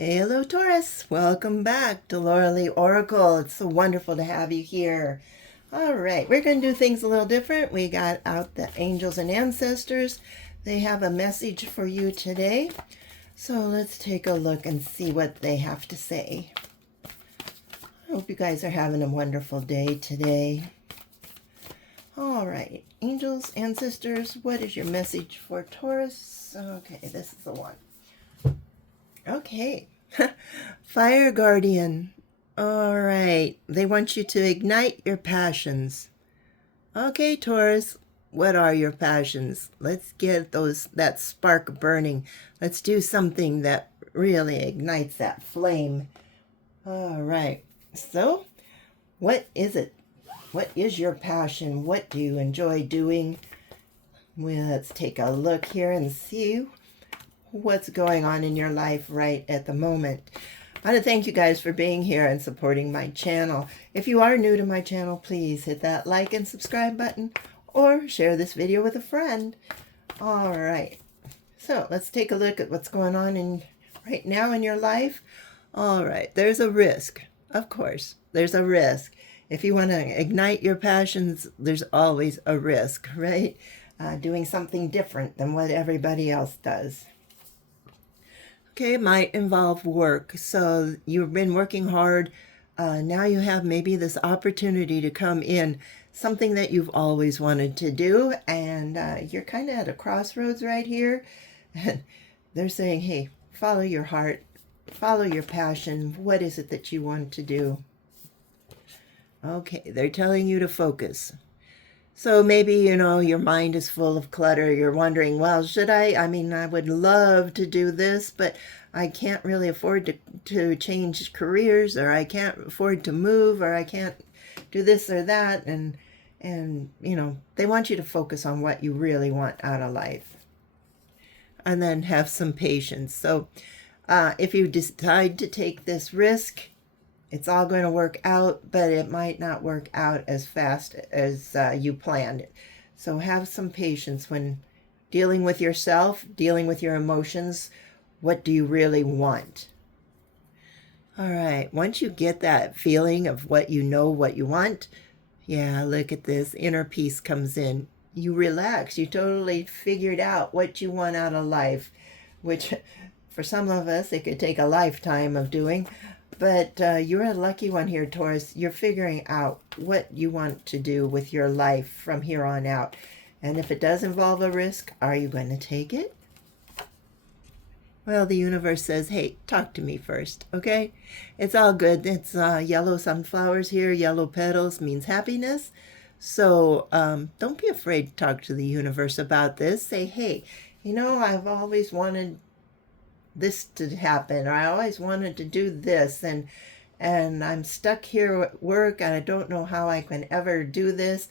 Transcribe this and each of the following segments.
Hello, Taurus. Welcome back to Lauralee Oracle. It's so wonderful to have you here. All right, we're going to do things a little different. We got out the angels and ancestors. They have a message for you today. So let's take a look and see what they have to say. I hope you guys are having a wonderful day today. All right, angels, ancestors, what is your message for Taurus? Okay, this is the one. Okay. Fire Guardian. All right. They want you to ignite your passions. Okay, Taurus, what are your passions? Let's get that spark burning. Let's do something that really ignites that flame. All right. So, what is it? What is your passion? What do you enjoy doing? Well, let's take a look here and see what's going on in your life right at the moment. I want to thank you guys for being here and supporting my channel. If you are new to my channel, please hit that like and subscribe button or share this video with a friend. All right, so let's take a look at what's going on right now in your life. All right, there's a risk. Of course, there's a risk. If you want to ignite your passions, there's always a risk, right? Doing something different than what everybody else does. Okay, it might involve work. So you've been working hard. Now you have maybe this opportunity to come in, something that you've always wanted to do. And you're kind of at a crossroads right here. And they're saying, hey, follow your heart, follow your passion. What is it that you want to do? Okay, they're telling you to focus. So maybe, your mind is full of clutter. You're wondering, well, should I? I mean, I would love to do this, but I can't really afford to change careers, or I can't afford to move, or I can't do this or that. And they want you to focus on what you really want out of life. And then have some patience. So if you decide to take this risk, it's all going to work out, but it might not work out as fast as you planned it. So have some patience when dealing with yourself, dealing with your emotions. What do you really want? All right, once you get that feeling of what you know, what you want, yeah, look at this, inner peace comes in. You relax, you totally figured out what you want out of life, which for some of us, it could take a lifetime of doing. But you're a lucky one here, Taurus. You're figuring out what you want to do with your life from here on out. And if it does involve a risk, are you going to take it? Well, the universe says, hey, talk to me first, okay? It's all good. It's yellow sunflowers here. Yellow petals means happiness. So don't be afraid to talk to the universe about this. Say, hey, I've always wanted this to happen, or I always wanted to do this, and I'm stuck here at work and I don't know how I can ever do this.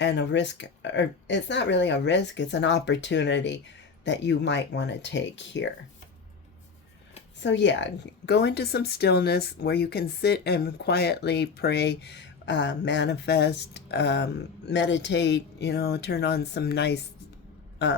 And a risk, or it's not really a risk, it's an opportunity that you might want to take here. So yeah, go into some stillness where you can sit and quietly pray, manifest, meditate, turn on some nice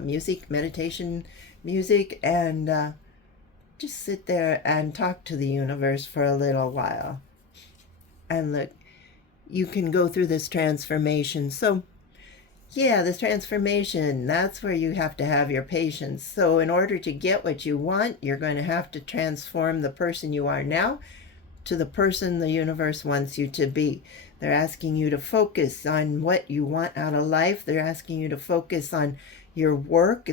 music, meditation music, and just sit there and talk to the universe for a little while. And look, you can go through this transformation. So yeah, this transformation, that's where you have to have your patience. So in order to get what you want, you're going to have to transform the person you are now to the person the universe wants you to be. They're asking you to focus on what you want out of life. They're asking you to focus on your work,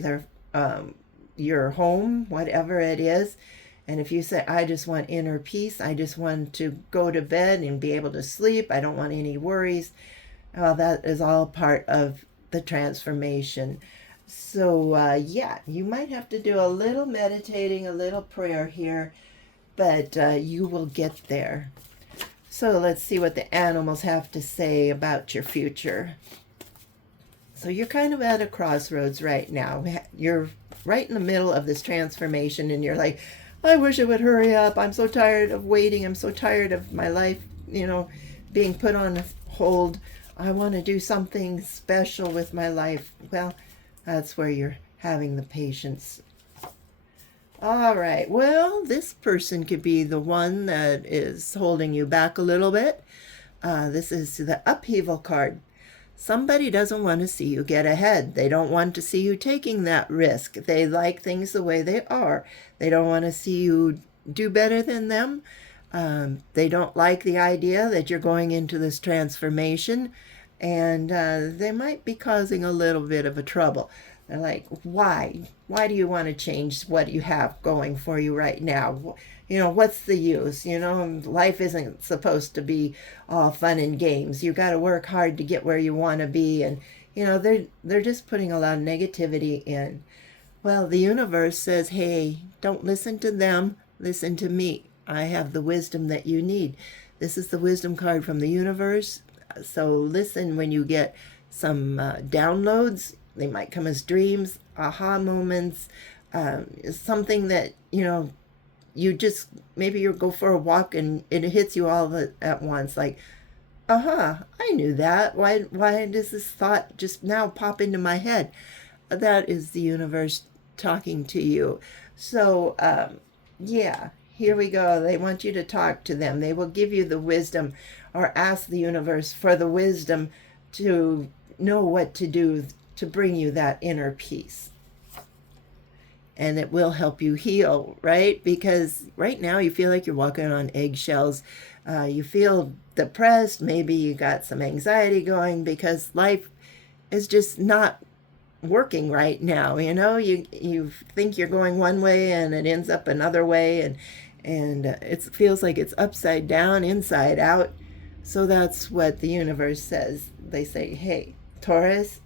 your home, whatever it is. And if you say, I just want inner peace, I just want to go to bed and be able to sleep, I don't want any worries, well, that is all part of the transformation. So yeah, you might have to do a little meditating, a little prayer here, but you will get there. So let's see what the animals have to say about your future. So you're kind of at a crossroads right now. You're right in the middle of this transformation, and you're like, I wish it would hurry up. I'm so tired of waiting. I'm so tired of my life, being put on hold. I want to do something special with my life. Well, that's where you're having the patience. All right. Well, this person could be the one that is holding you back a little bit. This is the upheaval card. Somebody doesn't want to see you get ahead. They don't want to see you taking that risk. They like things the way they are. They don't want to see you do better than them. They don't like the idea that you're going into this transformation, and they might be causing a little bit of a trouble. They're like, why? Why do you want to change what you have going for you right now? You know, what's the use? You know, life isn't supposed to be all fun and games. You got to work hard to get where you want to be. And, you know, they're just putting a lot of negativity in. Well, the universe says, hey, don't listen to them. Listen to me. I have the wisdom that you need. This is the wisdom card from the universe. So listen when you get some downloads. They might come as dreams, aha moments, something that, you know, you just, maybe you go for a walk and it hits you all at once. Like, I knew that. Why does this thought just now pop into my head? That is the universe talking to you. So, yeah, here we go. They want you to talk to them. They will give you the wisdom, or ask the universe for the wisdom to know what to do to bring you that inner peace. And it will help you heal, right? Because right now you feel like you're walking on eggshells. You feel depressed. Maybe you got some anxiety going because life is just not working right now. You know, you think you're going one way and it ends up another way, and it feels like it's upside down, inside out. So that's what the universe says. They say, hey, Taurus,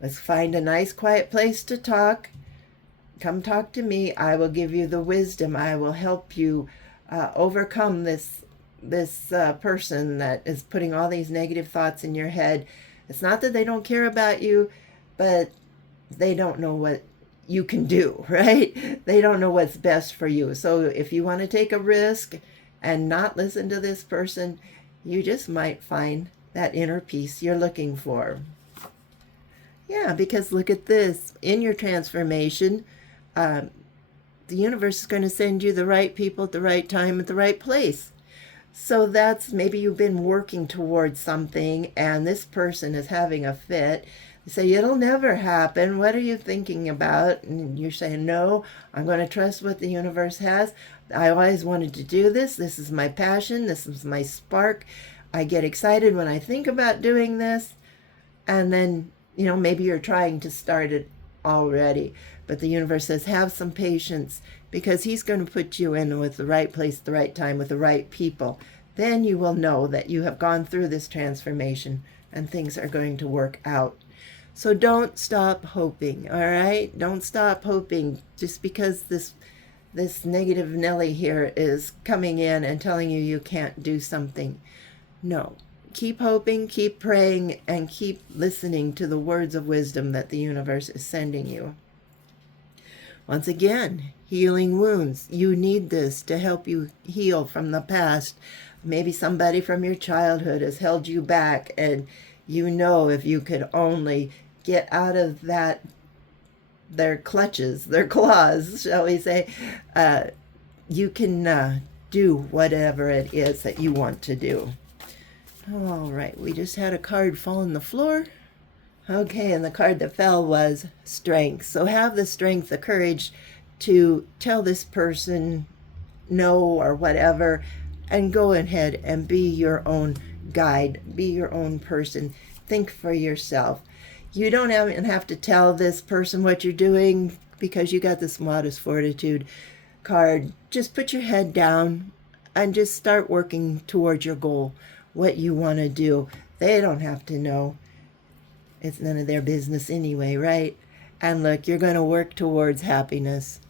let's find a nice quiet place to talk. Come talk to me. I will give you the wisdom. I will help you overcome this person that is putting all these negative thoughts in your head. It's not that they don't care about you, but they don't know what you can do, right? They don't know what's best for you. So if you want to take a risk and not listen to this person, you just might find that inner peace you're looking for. Yeah, because look at this. In your transformation, the universe is going to send you the right people at the right time at the right place. So that's, maybe you've been working towards something and this person is having a fit. They say, it'll never happen. What are you thinking about? And you're saying, no, I'm going to trust what the universe has. I always wanted to do this. This is my passion. This is my spark. I get excited when I think about doing this. And then, you know, maybe you're trying to start it already. But the universe says, have some patience, because he's going to put you in with the right place at the right time with the right people. Then you will know that you have gone through this transformation and things are going to work out. So don't stop hoping, all right? Don't stop hoping just because this negative Nelly here is coming in and telling you you can't do something. No. Keep hoping, keep praying, and keep listening to the words of wisdom that the universe is sending you. Once again, healing wounds. You need this to help you heal from the past. Maybe somebody from your childhood has held you back, and you know, if you could only get out of their clutches, their claws, shall we say, you can do whatever it is that you want to do. All right, we just had a card fall on the floor. Okay, and the card that fell was strength. So have the strength, the courage to tell this person no or whatever, and go ahead and be your own guide, be your own person. Think for yourself. You don't even have to tell this person what you're doing, because you got this modest fortitude card. Just put your head down and just start working towards your goal, what you want to do. They don't have to know. It's none of their business anyway, right? And look, you're going to work towards happiness.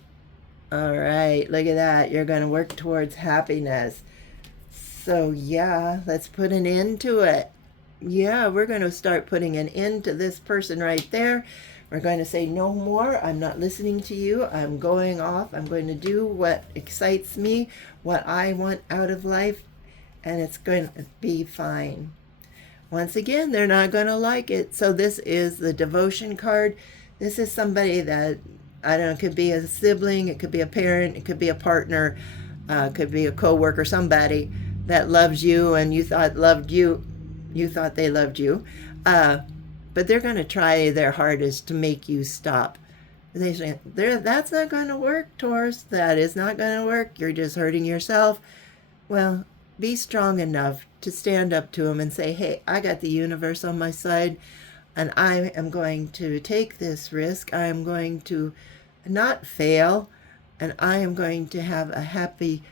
All right, look at that. You're going to work towards happiness. So yeah, let's put an end to it. Yeah, we're going to start putting an end to this person right there. We're going to say, no more. I'm not listening to you. I'm going off. I'm going to do what excites me, what I want out of life, and it's going to be fine. Once again, they're not going to like it. So this is the devotion card. This is somebody that I don't know, it could be a sibling, it could be a parent, it could be a partner, it could be a coworker, somebody that loves you and you thought loved you, you thought they loved you. Uh, but they're going to try their hardest to make you stop. They say, that's not going to work, Taurus. That is not going to work. You're just hurting yourself. Well, be strong enough to stand up to them and say, hey, I got the universe on my side, and I am going to take this risk. I am going to not fail, and I am going to have a happy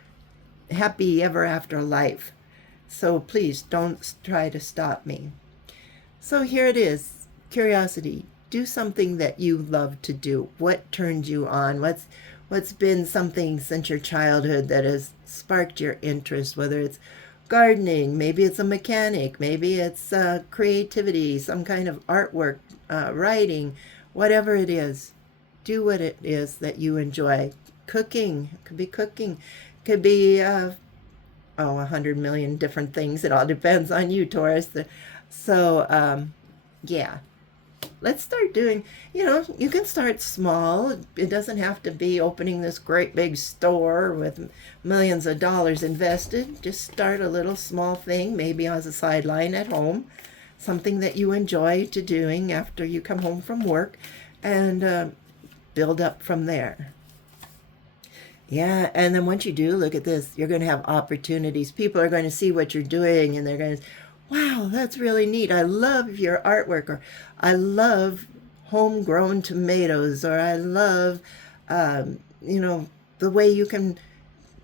ever after life. So please don't try to stop me. So here it is, curiosity. Do something that you love to do. What turns you on? What's been something since your childhood that has sparked your interest, whether it's gardening, maybe it's a mechanic, maybe it's creativity, some kind of artwork, writing, whatever it is. Do what it is that you enjoy. Cooking, it could be cooking, it could be 100 million different things. It all depends on you, Taurus. So yeah, let's start doing, you can start small. It doesn't have to be opening this great big store with millions of dollars invested. Just start a little small thing, maybe as a sideline at home, something that you enjoy to doing after you come home from work, and build up from there. Yeah, and then once you do, look at this, you're going to have opportunities. People are going to see what you're doing, and they're going to, wow, that's really neat. I love your artwork, or I love homegrown tomatoes, or I love, the way you can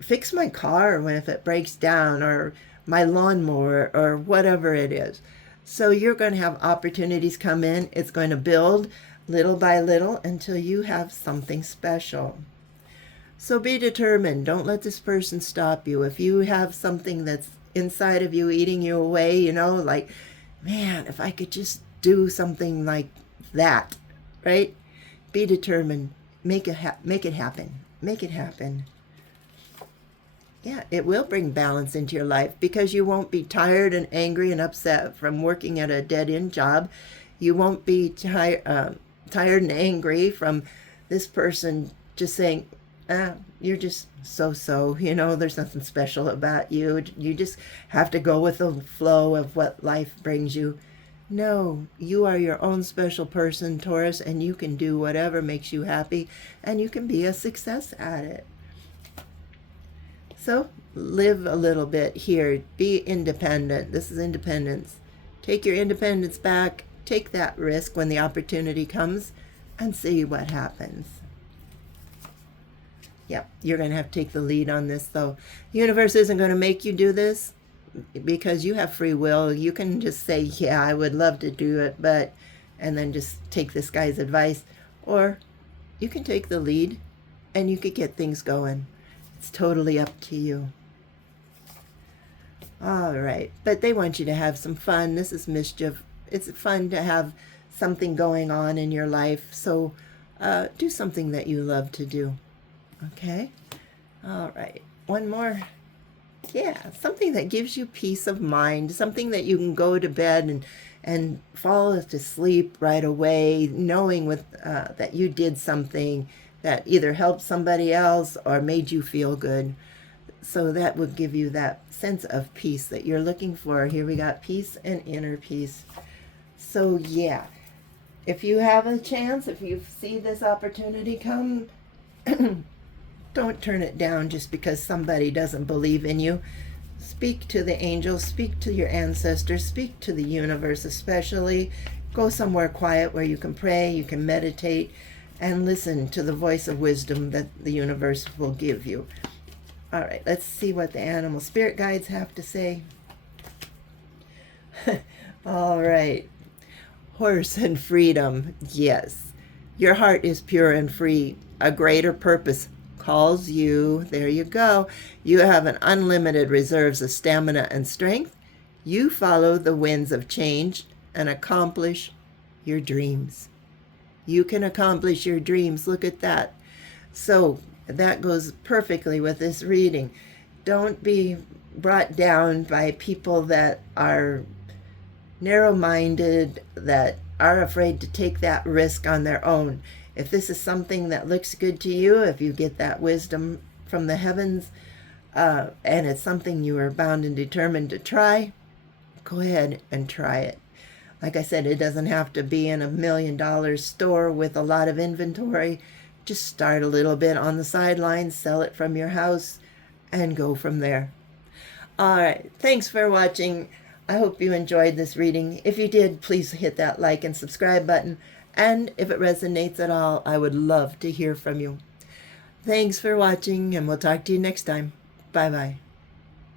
fix my car if it breaks down, or my lawnmower, or whatever it is. So you're going to have opportunities come in. It's going to build little by little until you have something special. So be determined. Don't let this person stop you. If you have something that's inside of you eating you away, like, man, if I could just do something like that, right? Be determined. Make it happen. Make it happen. Yeah, it will bring balance into your life because you won't be tired and angry and upset from working at a dead-end job. You won't be tired and angry from this person just saying, you're just so, there's nothing special about you. You just have to go with the flow of what life brings you. No, you are your own special person, Taurus, and you can do whatever makes you happy, and you can be a success at it. So live a little bit here. Be independent. This is independence. Take your independence back. Take that risk when the opportunity comes and see what happens. Yeah, you're going to have to take the lead on this, though. The universe isn't going to make you do this because you have free will. You can just say, yeah, I would love to do it, but, and then just take this guy's advice. Or you can take the lead and you could get things going. It's totally up to you. All right, but they want you to have some fun. This is mischief. It's fun to have something going on in your life. So do something that you love to do. Okay. All right. One more. Yeah, something that gives you peace of mind, something that you can go to bed and fall to sleep right away, knowing that you did something that either helped somebody else or made you feel good. So that would give you that sense of peace that you're looking for. Here we got peace and inner peace. So yeah, if you have a chance, if you see this opportunity come, don't turn it down just because somebody doesn't believe in you. Speak to the angels, speak to your ancestors, speak to the universe especially. Go somewhere quiet where you can pray, you can meditate, and listen to the voice of wisdom that the universe will give you. All right, let's see what the animal spirit guides have to say. All right. Horse and freedom. Yes. Your heart is pure and free. A greater purpose calls you. There you go. You have an unlimited reserves of stamina and strength. You follow the winds of change and accomplish your dreams. You can accomplish your dreams. Look at that. So that goes perfectly with this reading. Don't be brought down by people that are narrow-minded, that are afraid to take that risk on their own. If this is something that looks good to you, if you get that wisdom from the heavens, and it's something you are bound and determined to try, go ahead and try it. Like I said, it doesn't have to be in $1 million store with a lot of inventory. Just start a little bit on the sidelines, sell it from your house, and go from there. All right, thanks for watching. I hope you enjoyed this reading. If you did, please hit that like and subscribe button. And if it resonates at all, I would love to hear from you. Thanks for watching, and we'll talk to you next time. Bye-bye.